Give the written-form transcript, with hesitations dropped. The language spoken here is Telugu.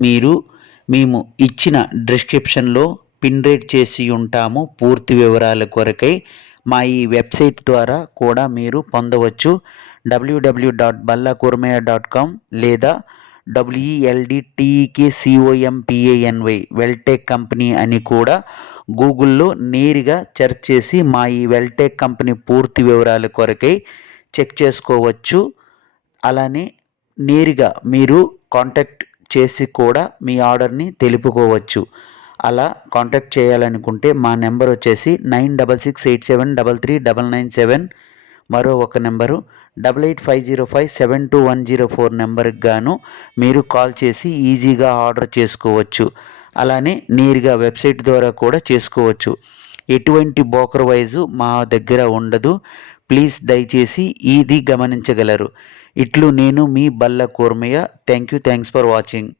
మీరు మేము ఇచ్చిన డిస్క్రిప్షన్లో పిన్ రేట్ చేసి ఉంటాము. పూర్తి వివరాల కొరకై మా ఈ వెబ్సైట్ ద్వారా కూడా మీరు పొందవచ్చు. www.ballakurmaya.com లేదా WELDTEKCOMPANY వెల్టెక్ కంపెనీ అని కూడా గూగుల్లో నేరుగా సెర్చ్ చేసి మా ఈ వెల్టెక్ కంపెనీ పూర్తి వివరాల కొరకై చెక్ చేసుకోవచ్చు. అలానే నేరుగా మీరు కాంటాక్ట్ చేసి కూడా మీ ఆర్డర్ని తెలుపుకోవచ్చు. అలా కాంటాక్ట్ చేయాలనుకుంటే మా నెంబర్ వచ్చేసి 9668733997. మరో ఒక నెంబరు 8850572104 నెంబర్కి గాను మీరు కాల్ చేసి ఈజీగా ఆర్డర్ చేసుకోవచ్చు. అలానే నేరుగా వెబ్సైట్ ద్వారా కూడా చేసుకోవచ్చు. ఎటువంటి బ్రోకర్ వైజు మా దగ్గర ఉండదు. ప్లీజ్ దయచేసి ఇది గమనించగలరు. ఇట్లు నేను మీ బల్ల కూర్మయ్య. Thanks for watching.